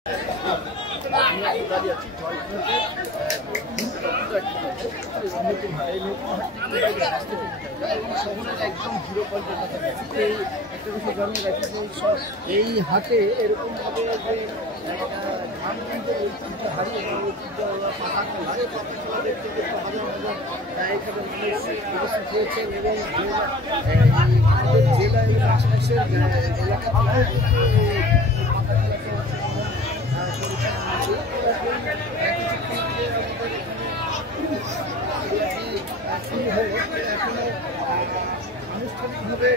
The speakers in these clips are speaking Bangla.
একদম 0 পয়েন্টের কাছাকাছি। একটা বিষয় জানিয়ে রাখি যে এই হাটে এরকম ভাবে যে ধান কিন্তু ঐতিহ্য হারিয়ে ঐতিহ্য পাতা খেলা দেখতে দেখতে হাজার হাজার এখানে মানুষ উপস্থিত হয়েছেন এবং আমাদের জেলা এবং আশপাশের এলাকা আনুষ্ঠানিকভাবে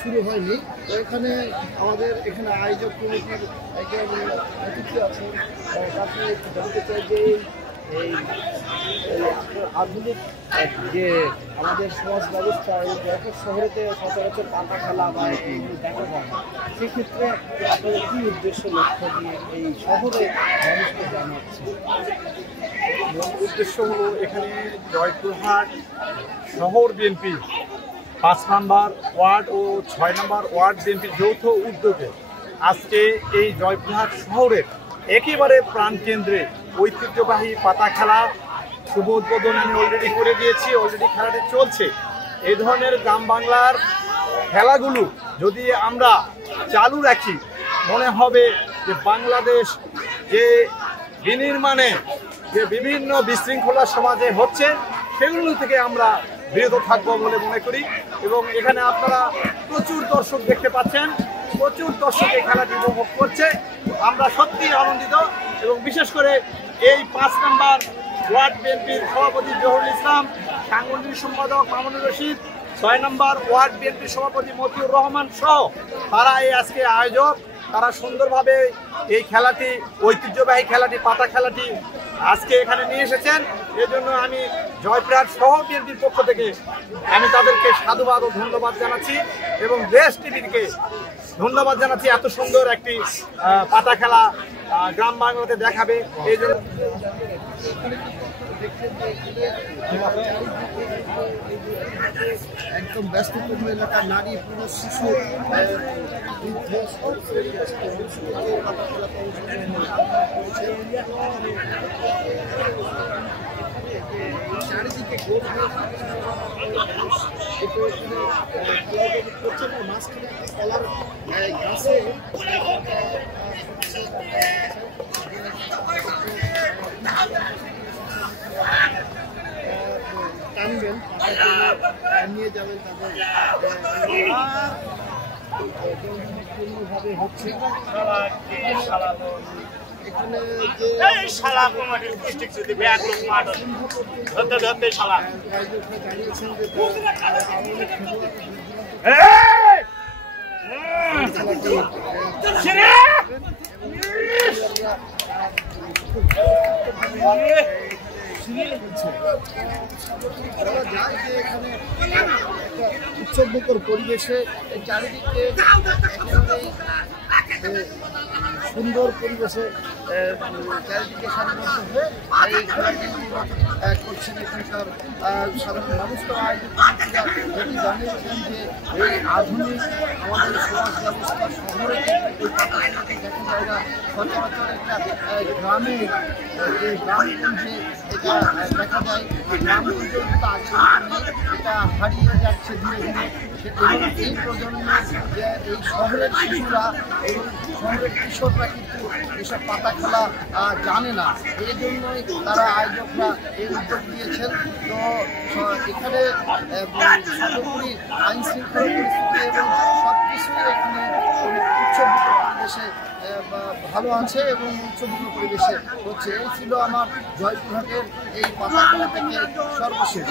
শুরু হয়নি। তো এখানে আমাদের এখানে আয়োজক কমিটির একজন অতিথি আছেন, তাকে জানতে চাই যে এই আধুনিক যে আমাদের সমাজ ব্যবস্থা এই ব্যাপক শহরেতে সচরাচর পাতা খেলা বা এইগুলো দেখা যায় না, সেক্ষেত্রে আপনাদের কী উদ্দেশ্য লক্ষ্য দিয়ে এই শহরে মানুষকে জানাচ্ছে? উদ্দেশ্য হলো এখানে জয়পুরহাট শহর বিএনপি 5 নম্বর ওয়ার্ড ও 6 নম্বর ওয়ার্ড বিএনপির যৌথ উদ্যোগে আজকে এই জয়পুরহাট শহরের একেবারে প্রাণকেন্দ্রে ঐতিহ্যবাহী পাতা খেলা শুভ উদ্বোধন আমি অলরেডি করে দিয়েছি। অলরেডি খেলাটি চলছে। এই ধরনের গ্রাম বাংলার খেলাগুলো যদি আমরা চালু রাখি, মনে হবে যে বাংলাদেশ যে বিনির্মাণে যে বিভিন্ন বিশৃঙ্খলা সমাজে হচ্ছে সেগুলো থেকে আমরা বিরত থাকবো বলে মনে করি। এবং এখানে আপনারা প্রচুর দর্শক দেখতে পাচ্ছেন, প্রচুর দর্শক এই খেলাটি উপভোগ করছে। আমরা সত্যিই আনন্দিত এবং বিশেষ করে এই 5 নম্বর ওয়ার্ড বিএনপির সভাপতি জহুরুল ইসলাম, সাংগঠনিক সম্পাদক মামুনুর রশিদ, 6 নম্বর ওয়ার্ড বিএনপির সভাপতি মতিউর রহমান সহ তারা এই আজকে আয়োজক, তারা সুন্দরভাবে এই খেলাটি ঐতিহ্যবাহী খেলাটি পাতা খেলাটি আজকে এখানে নিয়ে এসেছেন। এই জন্য আমি জয়পুরহাট শহর বিএনপির পক্ষ থেকে আমি তাদেরকে সাধুবাদ ও ধন্যবাদ জানাচ্ছি এবং দেশ টিভিকে ধন্যবাদ জানাচ্ছি এত সুন্দর একটি পাতা খেলা গ্রাম বাংলাতে দেখাবে। এই জন্য একদম ব্যস্ততম এলাকা, নারী পুরুষ শিশু বৃদ্ধ চারিদিকে গোল মাঝখানে একটা কলার গাছে টানবেন, নিয়ে যাবেন তাদের পূর্ণভাবে হচ্ছে। এখানে জানিয়েছেন যে এখানে উৎসবমুখর পরিবেশে এই চারিদিকে সুন্দর পরিবেশে চারিদিকে সারিবদ্ধ হয়ে এই খেলাটি করছেন এখানকার সাধারণ মানুষ। তো যেটি জানিয়েছেন যে এই আধুনিক আমাদের সমাজ ব্যবস্থা শহরে এই পাতা খেলাটি দেখা যায় না, সচরাচর একটা গ্রামে যে গ্রামগঞ্জে এটা দেখা যায়। গ্রামগঞ্জে এটা হারিয়ে যাচ্ছে ধীরে ধীরে। এবং এই প্রজন্মে যে এই শহরের শিশুরা এবং শহরের কিশোররা কিন্তু এসব পাতা খেলা জানে না, এই জন্যই তারা আয়োজকরা এই উদ্যোগ দিয়েছেন। তো এখানে সর্বোপরি আইন শৃঙ্খলা পরিস্থিতি এবং সব কিছুই এখানে উৎসবমুখর পরিবেশে ভালো আছে এবং উৎসবমুখর পরিবেশে হচ্ছে। এই ছিল আমার জয়পুরহাটের এই পাতা খেলা থেকে সর্বশেষ।